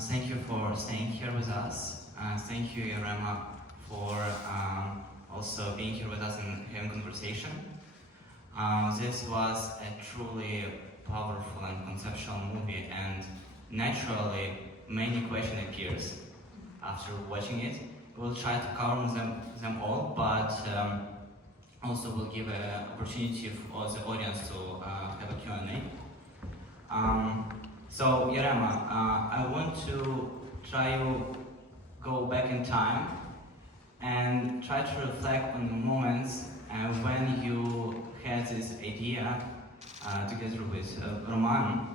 Thank you for staying here with us. Thank you, Yarema, for also being here with us and having conversation. This was a truly powerful and conceptual movie, and naturally, many questions appears after watching it. We'll try to cover them all, but also we'll give an opportunity for the audience to have a Q&A. So, Yarema, I want to try to go back in time and try to reflect on the moments when you had this idea together with Roman,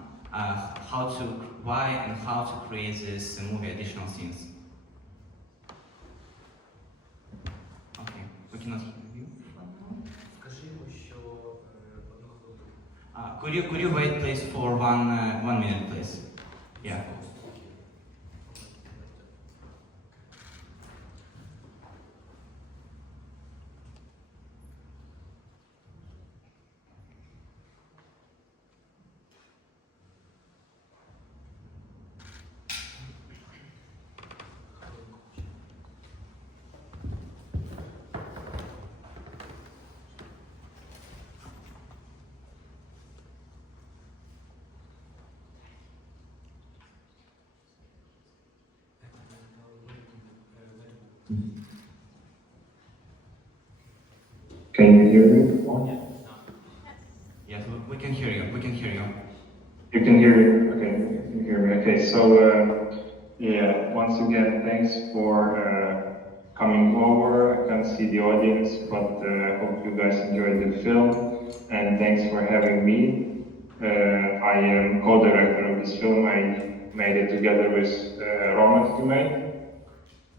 why and how to create this movie additional scenes. Okay, we cannot hear you. Could you wait, please, for 1 minute, please? Yeah. Can you hear me? Yes, we can hear you. We can hear you. You can hear me? Okay, you can hear me. Okay, so yeah, once again, thanks for coming over. I can't see the audience, but hope you guys enjoyed the film, and thanks for having me. I am co-director of this film. I made it together with Roman Khimei,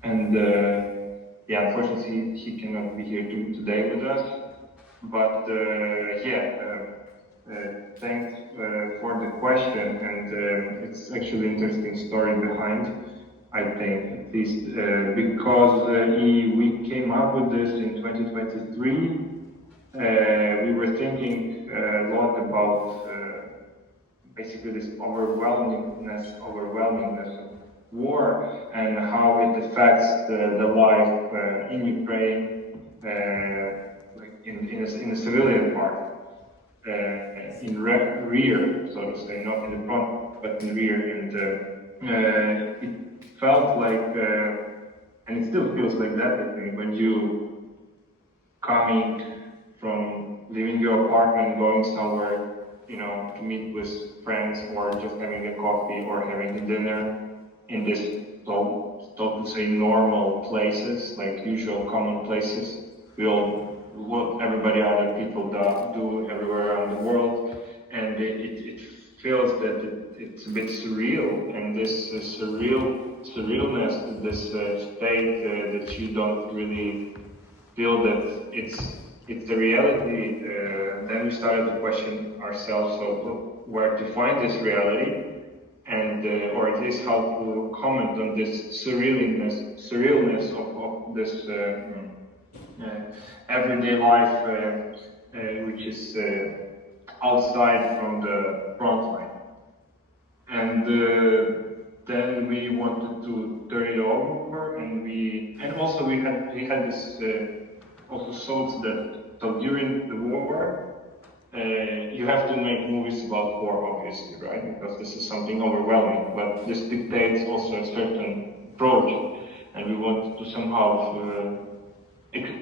and yeah, unfortunately he cannot be here today with us, but thanks for the question, and it's actually an interesting story behind, I think, at least because we came up with this in 2023. We were thinking a lot about basically this overwhelmingness of war and how it affects the life in Ukraine, like in the civilian part. In rear, so to say, not in the front, but in the rear, and it felt like, and it still feels like that, I think, when you coming from leaving your apartment, going somewhere, you know, to meet with friends, or just having a coffee or having a dinner in this, so to say, normal places, like usual common places. What everybody other people do everywhere around the world, and it feels that it's a bit surreal, and this surrealness, this state that you don't really feel that it's the reality. Then we started to question ourselves, so where to find this reality, and or at least how to comment on this surrealness of this everyday life, which is outside from the front line. And then we wanted to turn it over, and also we had this also thoughts that, so during the war, you have to make movies about war, obviously, right? Because this is something overwhelming, but this dictates also a certain approach, and we wanted to somehow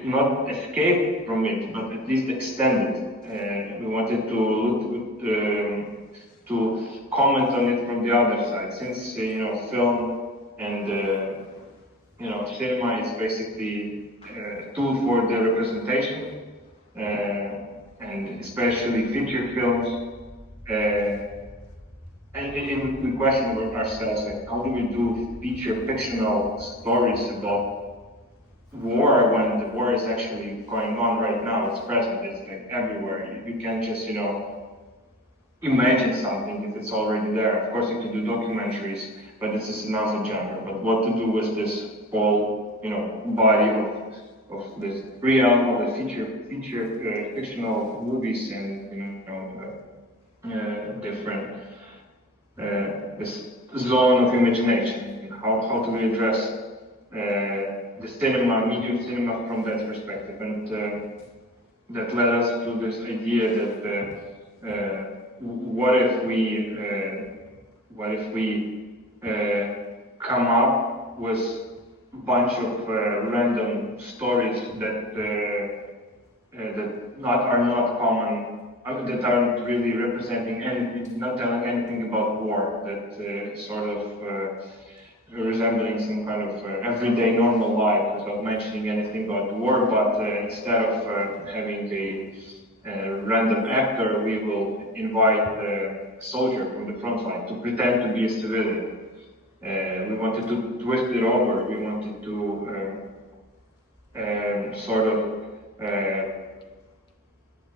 not escape from it, but at least extend it. We wanted to look to comment on it from the other side, since film and cinema is basically a tool for the representation, and especially feature films. And we question ourselves, like, how do we do feature fictional stories about war when the war is actually going on right now? It's present, it's like everywhere. You can't just, imagine something if it's already there. Of course you can do documentaries, but this is another genre. But what to do with this whole, body of this realm of the feature fictional movies and different this zone of imagination. How do we address the cinema, medium cinema from that perspective? And that led us to this idea that what if we come up with a bunch of random stories that are not common, that aren't really representing anything, not telling anything about war, that sort of resembling some kind of everyday normal life without mentioning anything about war, but instead of having a random actor, we will invite a soldier from the front line to pretend to be a civilian. We wanted to twist it over. We wanted to sort of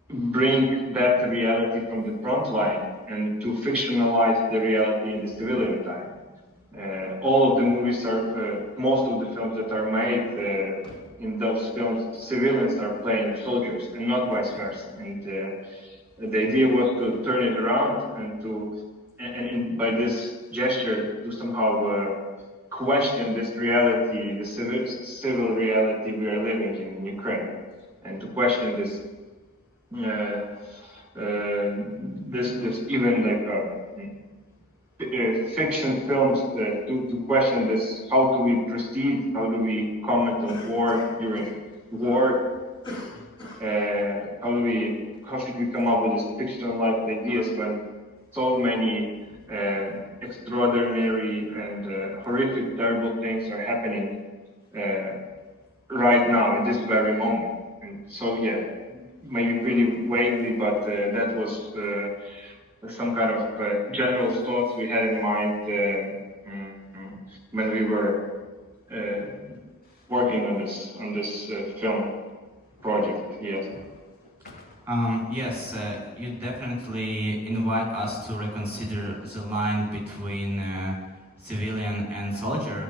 bring that reality from the front line and to fictionalize the reality in the civilian time. All of the movies are, most of the films that are made in those films, civilians are playing soldiers and not vice versa. And the idea was to turn it around and by this gesture to somehow question this reality, the civil reality we are living in Ukraine, and to question this even like fiction films to question this. How do we proceed? How do we comment on war during war? How should we come up with these fictional-like ideas when so many extraordinary and horrific, terrible things are happening right now, in this very moment? And so, yeah, maybe pretty vaguely, but that was some kind of general thoughts we had in mind when we were working on this film project. Yes. Yes, you definitely invite us to reconsider the line between civilian and soldier,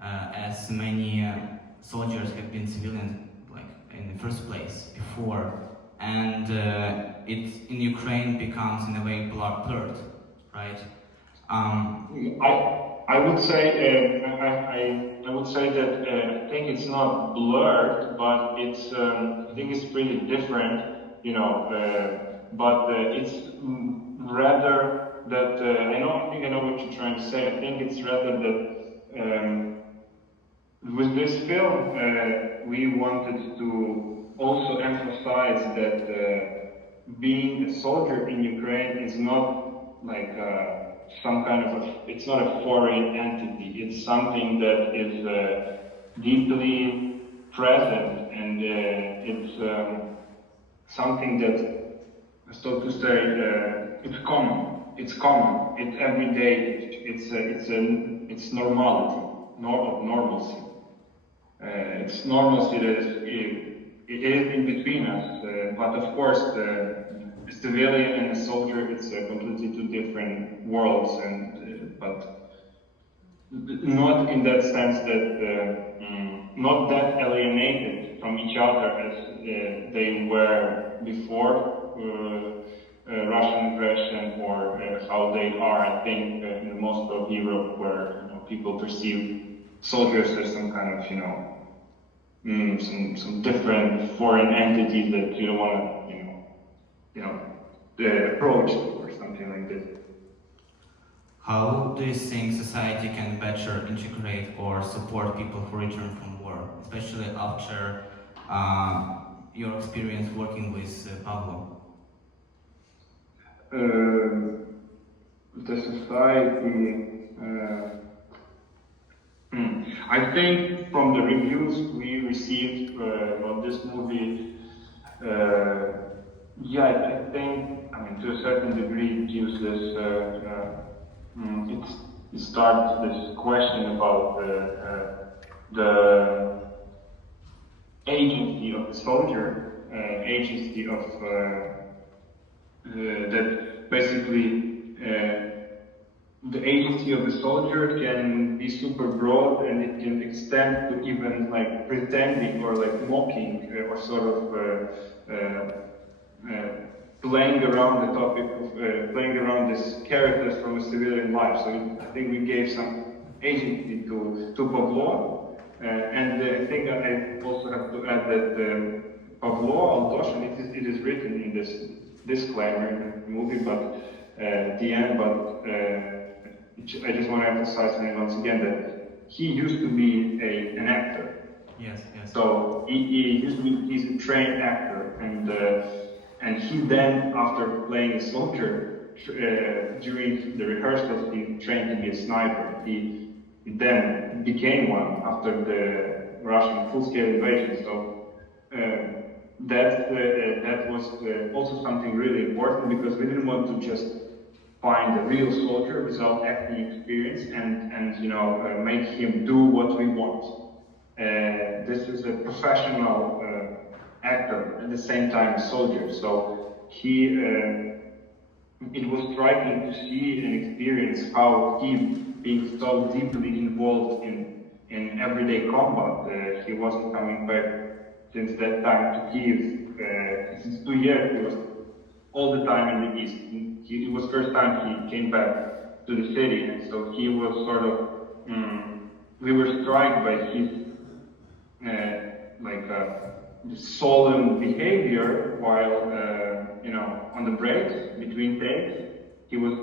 as many soldiers have been civilian, like in the first place before, and it in Ukraine becomes in a way blurred, right? I would say I would say that I think it's not blurred, but it's I think it's pretty different. You know, but it's rather that I think I know what you're trying to say. I think it's rather that with this film we wanted to also emphasize that being a soldier in Ukraine is not like some kind of it's not a foreign entity. It's something that is deeply present, and it's something that, so to say, it's common. It's common. It's everyday. It's normality, normalcy. It's normalcy that it is in between us. But of course, the civilian and the soldier, it's completely two different worlds, and but not in that sense that not that alienated from each other as they were before Russian aggression, or how they are, I think, in most of Europe, where people perceive soldiers as some kind of, some different foreign entity that you don't want to, approach or something like this. How do you think society can better integrate or support people who return from war, especially after your experience working with Pavlo? The society, I think from the reviews we received on this movie, I think, to a certain degree it gives this, it starts this question about the agency of the soldier, agency of that basically the agency of the soldier can be super broad, and it can extend to even like pretending or like mocking or sort of playing around the topic of playing around these characters from a civilian life. So I think we gave some agency to Pavlo, and I think I also have to add that Pavlo Aldoshyn, it is written in this disclaimer in the movie, but at the end, but I just want to emphasize once again that he used to be an actor. Yes, yes. So he's a trained actor, and he then, after playing a soldier, during the rehearsals, he trained to be a sniper. He then became one after the Russian full-scale invasion. So that was also something really important, because we didn't want to just find a real soldier without acting experience and make him do what we want. This is a professional actor at the same time a soldier. So it was striking to see and experience how he, being so deeply involved in everyday combat, he wasn't coming back since that time to Kyiv. Since 2 years, he was all the time in the east. It was first time he came back to the city, and so he was sort of. We were struck by his solemn behavior while on the breaks between takes. He was,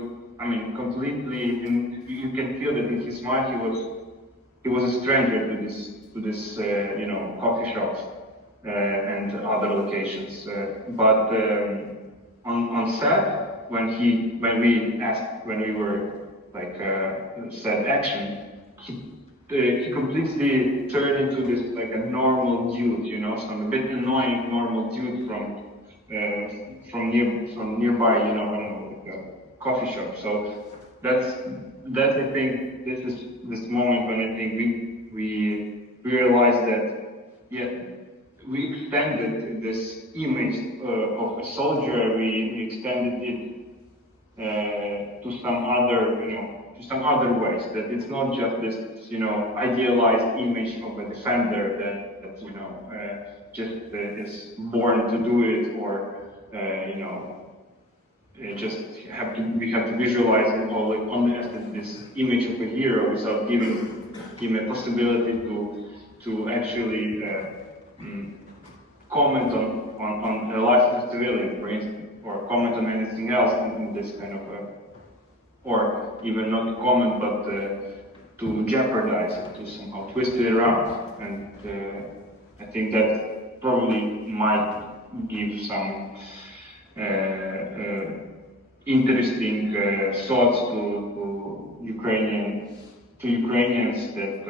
completely. You can feel that in his mind he was a stranger to this coffee shops and other locations. But on set, when we were set action, he completely turned into this a normal dude, some a bit annoying normal dude from nearby, a coffee shop. So that's I think this moment when I think we realized that we extended this image of a soldier. We extended it to some other ways. That it's not just this idealized image of a defender that just is born to do it, or we have to visualize it all only as this image of a hero without giving him a possibility to actually comment on the life of a civilian, for instance, or comment on anything else in this kind of or even not comment, but to jeopardize it, to somehow twist it around. And I think that probably might give some interesting thoughts to Ukrainians that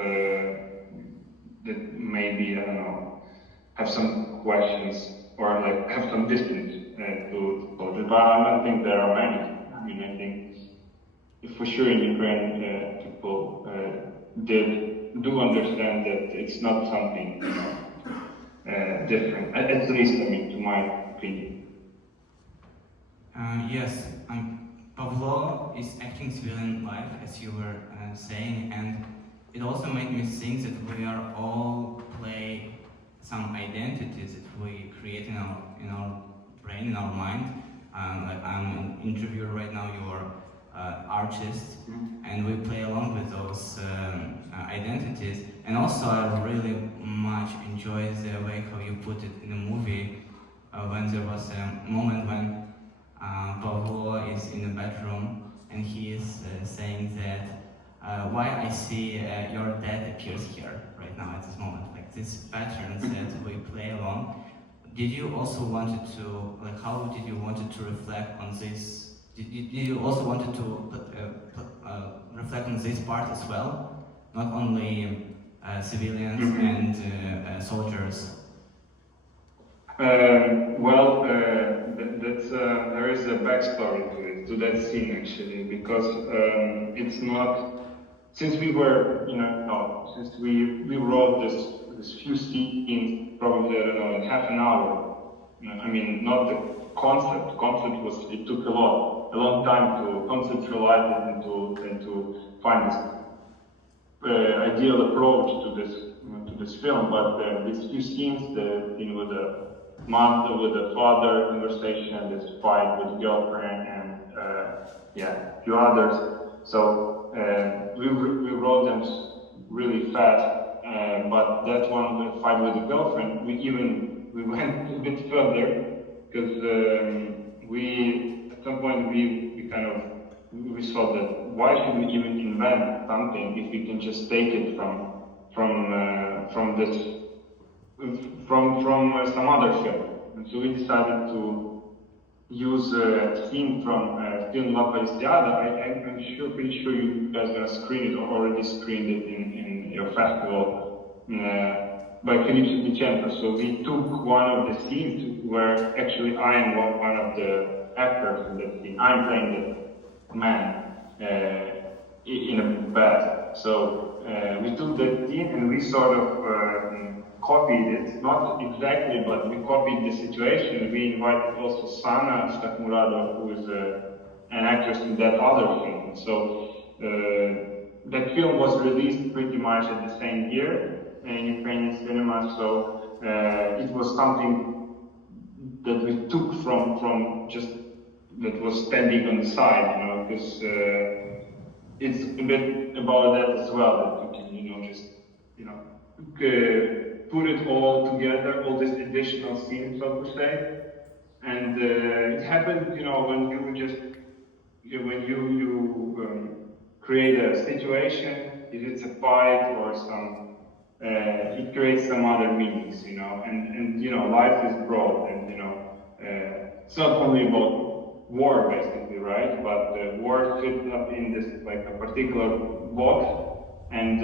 maybe, have some questions or have some distance to soldiers. But I don't think there are many. I think for sure in Ukraine people do understand that it's not something different. At least, to my opinion. Yes, Pavlo is acting civilian life, as you were saying, and it also made me think that we are all play some identities that we create in our brain, in our mind. I'm an interviewer right now, you're artist, and we play along with those identities. And also I really much enjoy the way how you put it in the movie, when there was a moment when Pavlo is in the bedroom and he is saying that why I see your dad appears here right now at this moment, like this pattern that we play along. Did you also wanted to, how did you wanted to reflect on this? Did you also wanted to reflect on this part as well? Not only civilians and soldiers? There is a backstory to that scene actually, because it's not, since we were, since we wrote this few scenes, probably, in half an hour, not the concept. It took a long time to conceptualize it and to find this ideal approach to this film. But these few scenes, the mother, with the father conversation, this fight with girlfriend, and a few others. So we wrote them really fast, but that one, the fight with the girlfriend, we went a bit further, because at some point we thought that why should we even invent something if we can just take it from some other film. And so we decided to use a scene from film La Palestiada. I'm pretty sure you guys are going to screen it, or already screened it in your festival, by Felice Vicento. So we took one of the scenes where actually I am one of the actors in that scene. I'm playing the man in a bed. So we took that scene and we sort of copied it, not exactly, but we copied the situation. We invited also Sana Stakmuradov, who is an actress in that other film. So that film was released pretty much at the same year in Ukrainian cinema. So it was something that we took from just that was standing on the side, because it's a bit about that as well, that you can, just, put it all together, all these additional scenes, so to say. And it happened, when you create a situation, if it's a fight or some, it creates some other meanings, and life is broad, and it's not only about war, basically, right? But war fits up in this like a particular box. And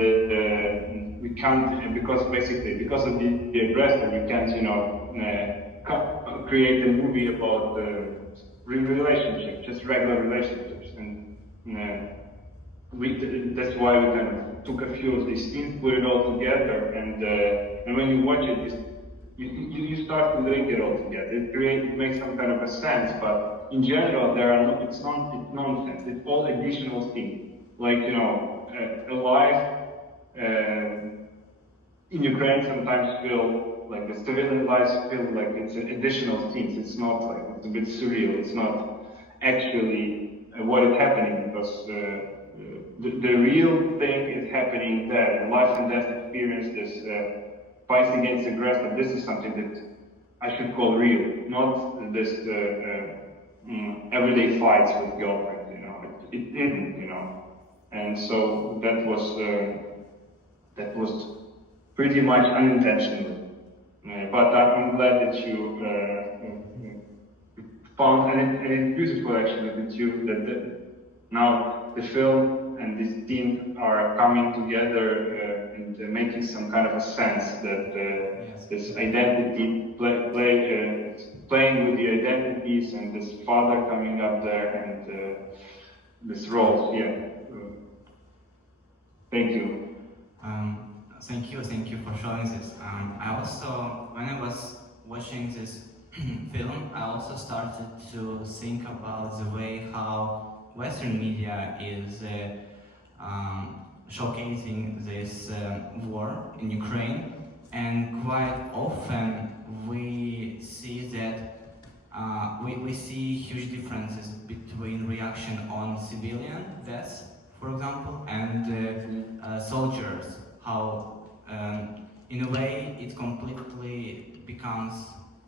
we can't, because of the aggressor, we can't, create a movie about relationships, just regular relationships. And that's why we kind of took a few of these scenes, put it all together, and when you watch it, you start to link it all together. It makes some kind of a sense, but in general, it's nonsense. It's all additional scenes, like a life in Ukraine sometimes feel like the civilian lives feel like it's additional scenes. It's not like, it's a bit surreal. It's not actually what is happening, because the real thing is happening there. The life and death experience, this fights against aggressor. This is something that I should call real, not this everyday fights with girlfriends. It isn't, and so that was pretty much unintentional. But I'm glad that you found, and it's beautiful actually that now the film and this team are coming together and making some kind of a sense that this identity, playing with the identities, and this father coming up there, and this role, Thank you. Thank you for showing this. I also, when I was watching this film, I also started to think about the way how Western media is showcasing this war in Ukraine, and quite often we see that we see huge differences between reaction on civilian deaths, for example, and soldiers. How, in a way, it completely becomes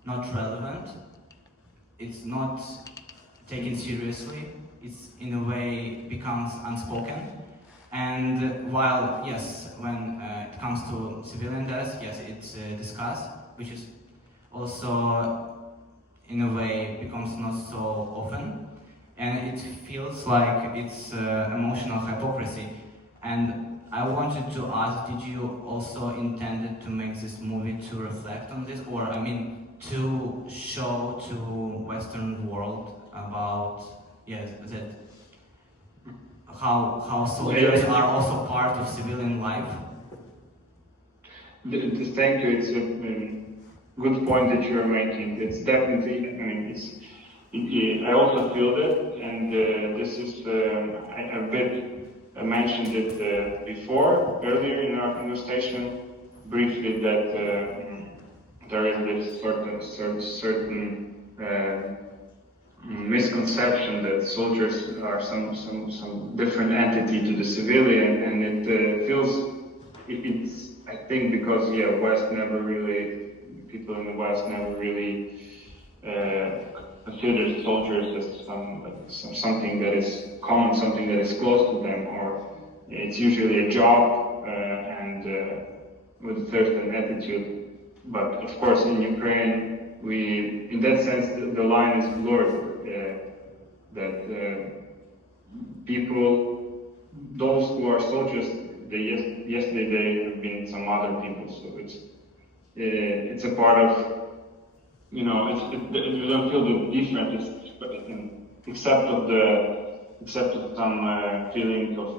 not relevant. It's not taken seriously. It's in a way becomes unspoken. And while yes, when it comes to civilian deaths, yes, it's discussed, which is also in a way becomes not so often, and it feels like it's emotional hypocrisy. And I wanted to ask, did you also intended to make this movie to reflect on this, or I mean to show to Western world about that how soldiers are also part of civilian life? Thank you. It's a good point that you're making. It's definitely, I also feel that, and this is a bit. I mentioned it earlier in our conversation, briefly, that there is this certain misconception that soldiers are some different entity to the civilian, and it it's I think because people in the West never really consider soldiers as something that is common, something that is close to them, or it's usually a job and with a certain attitude. But of course, in Ukraine, in that sense, the line is blurred. That people, those who are soldiers, yesterday they have been some other people. So it's a part of, you don't feel the difference, except of some feeling of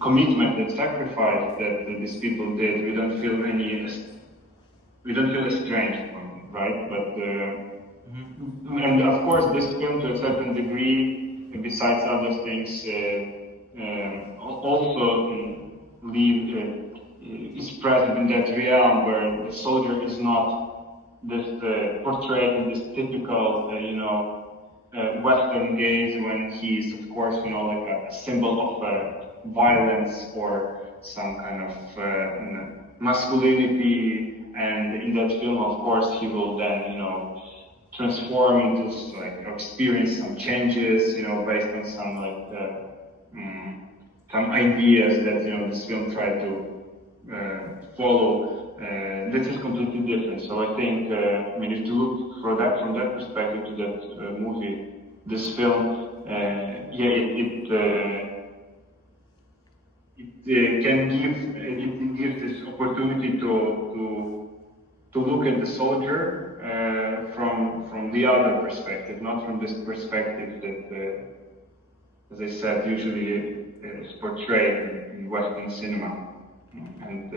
commitment and sacrifice that these people did. We don't feel estranged from it, right? But and of course, this film, to a certain degree, besides other things, also is present in that realm where the soldier is not just portrayed in this typical, Western gaze, when he's, of course, like a symbol of violence or some kind of masculinity. And in that film, of course, he will then, transform into, experience some changes, based on some ideas that, this film tried to follow. This is completely different. So I think, if you look from that perspective to that movie, this film, it gives this opportunity to look at the soldier from the other perspective, not from this perspective that, as I said, usually is portrayed in Western cinema. And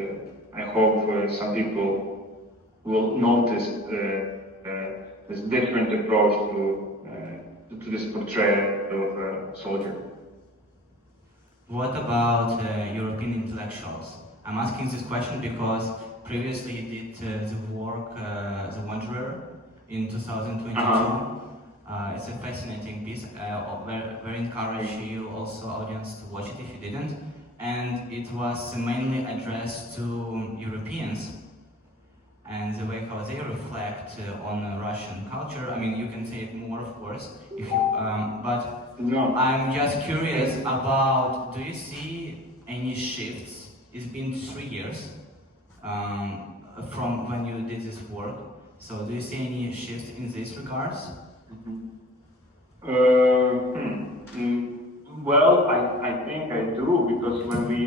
I hope some people will notice this different approach to this portrayal of a soldier. What about European intellectuals? I'm asking this question because previously you did the work The Wanderer in 2022. It's a fascinating piece. Very encourage you also audience to watch it if you didn't. And it was mainly addressed to Europeans and the way how they reflect on Russian culture. I mean, you can say it more, of course, if you. But no. I'm just curious about. Do you see any shifts? It's been 3 years from when you did this work. So, do you see any shifts in these regards? Well, I think I do, because when we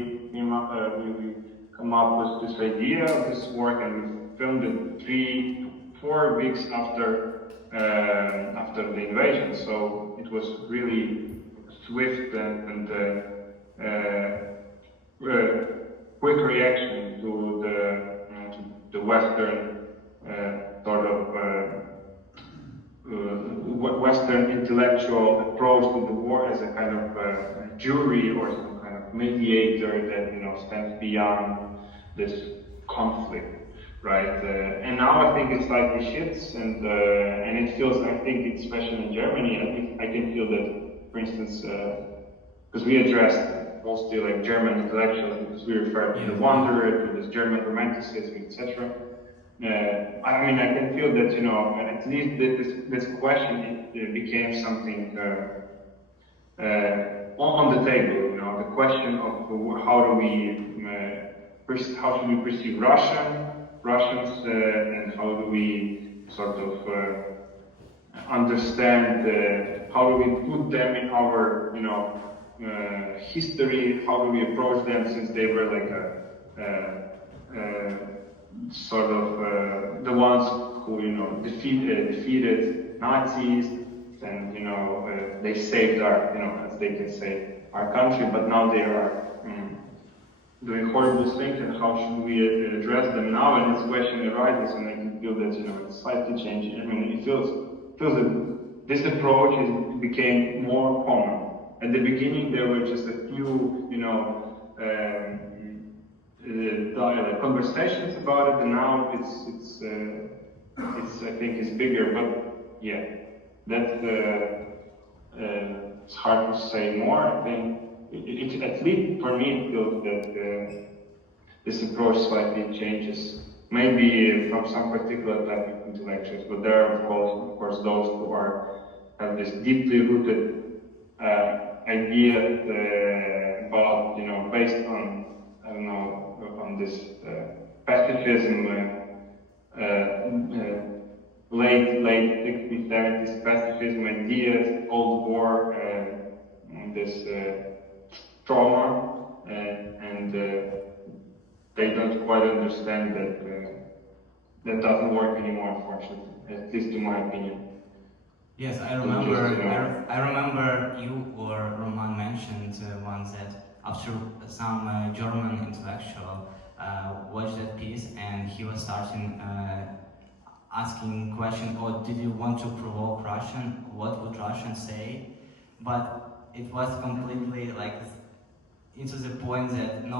come up with this idea of this work, and we filmed it 3-4 weeks after the invasion, so it was really swift and quick reaction to the Western sort of Western intellectual approach to the war as a kind of jury or some kind of mediator that stands beyond this conflict, right? And now I think it slightly shifts, and it feels, I think, especially in Germany, I can feel that, for instance, because we addressed mostly like German intellectuals, because we refer to the Wanderer, to this German romanticism, etc. I mean, I can feel that, at least this question became something on the table. The question of how should we perceive Russians, and how do we sort of understand, how do we put them in our, history? How do we approach them, since they were like sort of the ones who defeated Nazis, and they saved our, as they can say, our country, but now they are doing horrible things, and how should we address them now? And this question arises, and I can feel that it's slightly changing. I mean, it feels that this approach became more common. At the beginning, there were just a few like conversations about it, and now it's I think it's bigger. But yeah, that's it's hard to say more. I think it at least for me it feels that this approach slightly changes. Maybe from some particular type of intellectuals, but there are of course those who have this deeply rooted idea about, based on, I don't know, on this pacifism, late 60s, 70s pacifism ideas, Cold War, this trauma, and they don't quite understand that that doesn't work anymore, unfortunately, at least in my opinion. Yes, I remember. I remember you or Roman mentioned once that after some German intellectual watched that piece, and he was starting asking question, "Oh, did you want to provoke Russian? What would Russians say?" But it was completely like into the point that no,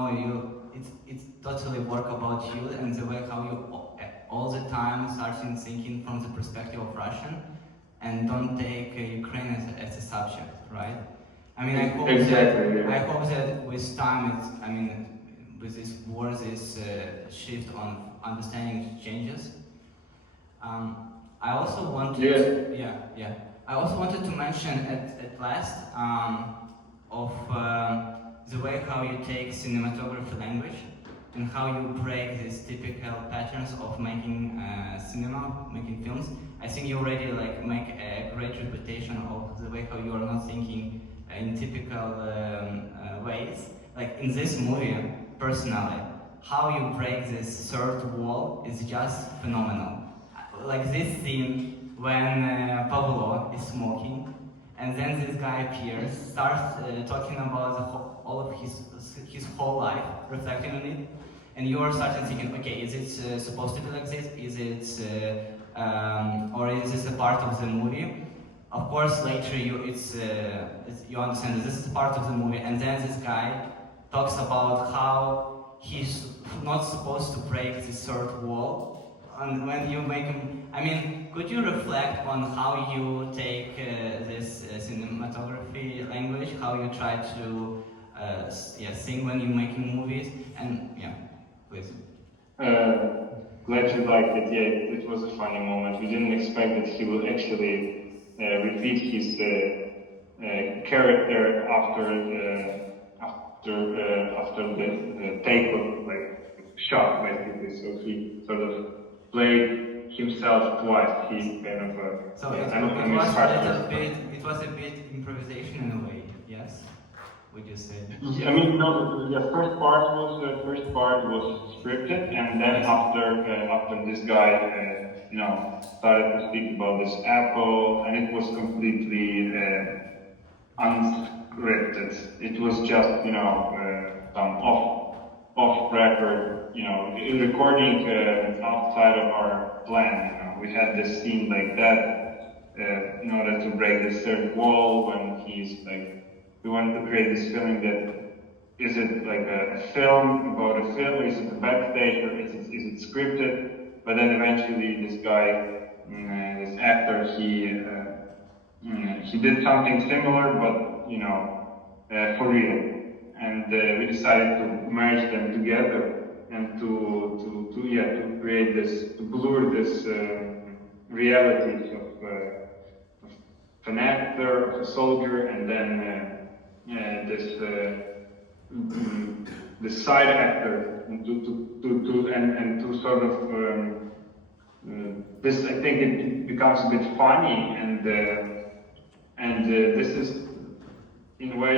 it's totally work about you and the way how you all the time starting thinking from the perspective of Russian. And don't take Ukraine as a subject, right? I mean, I hope that with time, with this war, this shift on understanding changes. I also wanted, I also wanted to mention at last of the way how you take cinematography language and how you break these typical patterns of making cinema, making films. I think you already make a great reputation of the way how you are not thinking in typical ways. Like in this movie, personally, how you break this third wall is just phenomenal. Like this scene when Pavlo is smoking, and then this guy appears, starts talking about all of his whole life, reflecting on it, and you are starting thinking, okay, is it supposed to be like this? Is it or is this a part of the movie? Of course, later you understand that this is part of the movie, and then this guy talks about how he's not supposed to break this third wall. And when you make him, could you reflect on how you take this cinematography language, how you try to sing when you're making movies, and please. Glad you liked it. Yeah, it was a funny moment. We didn't expect that he would actually repeat his character after the take of shot, basically. So he sort of played himself twice. He kind of it was a bit improvisation in a way. Yes. Would you say? No. The first part was scripted, and then after this guy, started to speak about this apple, and it was completely unscripted. It was just some off record, recording outside of our plan. We had this scene like that in order to break the third wall when he's like. We wanted to create this feeling that is it like a film about a film, is it a backstage, or is it scripted? But then eventually this guy, this actor, he did something similar, but for real. And we decided to merge them together and to create this, to blur this realities of an actor, of a soldier, and then this side actor, and to sort of this, I think it becomes a bit funny, and this is in a way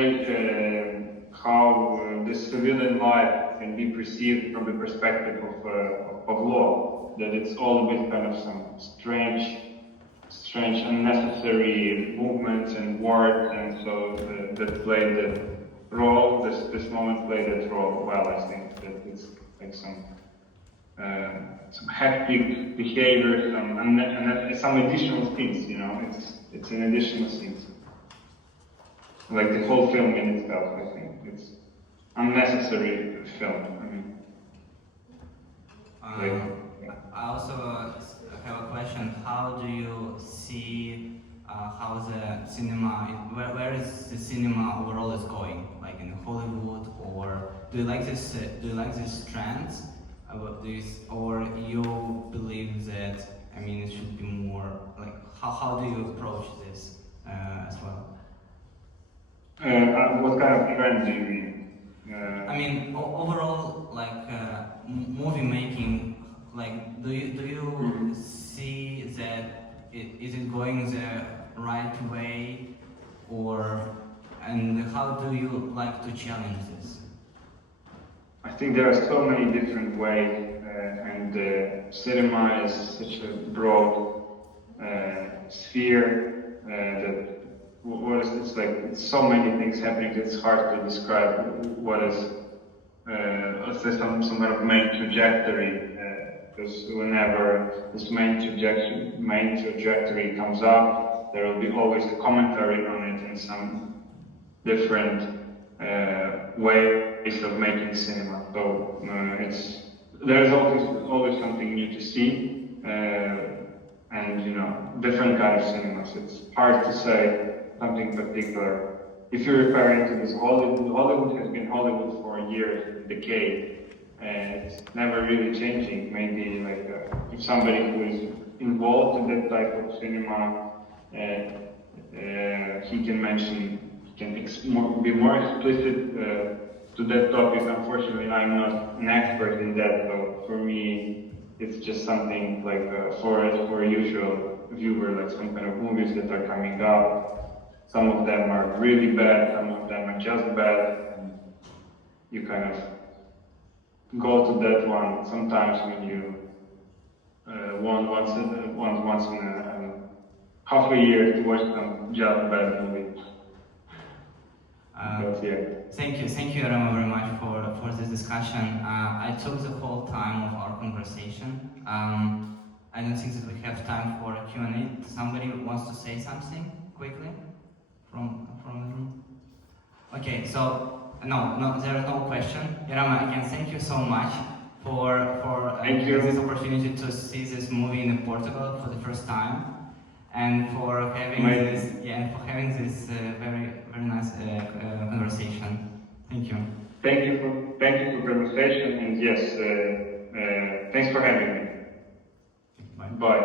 how the civilian life can be perceived from the perspective of Pavlo, that it's all a bit kind of some strange, unnecessary movements and words, and so that played the role. This moment played that role well. I think that it's like some hectic behavior, some additional scenes. It's an additional scenes. Like the whole film in itself, I think it's unnecessary film. I also have a question. How do you see how the cinema, where is the cinema overall is going? Like in Hollywood, or do you like this? Do you like these trends about this, or you believe that? I mean, it should be more like how do you approach this as well? What kind of trend do you mean? I mean, overall, like movie making. Like, do you see that is it going the right way, or and how do you like to challenge this? I think there are so many different ways, and cinema is such a broad sphere that it's like it's so many things happening. It's hard to describe what is, let's say, some kind of main trajectory. Because whenever this main trajectory comes up, there will be always a commentary on it and some different ways of making cinema. So there's always something new to see, and different kind of cinemas. It's hard to say something particular. If you're referring to this Hollywood has been Hollywood for years, decades. It's never really changing. Maybe like if somebody who is involved in that type of cinema, he can be more explicit to that topic. Unfortunately, I'm not an expert in that, so for me, it's just something like for a usual viewer, like some kind of movies that are coming out. Some of them are really bad, some of them are just bad, and you kind of go to that one sometimes when you want once in a half a year to watch some just bad movie. Thank you, Yarema, very much for this discussion. I took the whole time of our conversation. I don't think that we have time for a Q&A. Somebody wants to say something quickly from the room? Okay, so. No, there is no question. Yarema, again, thank you so much for this opportunity to see this movie in Portugal for the first time, and for having this very nice conversation. Thank you. Thank you for conversation, and yes, thanks for having me. Bye. Bye.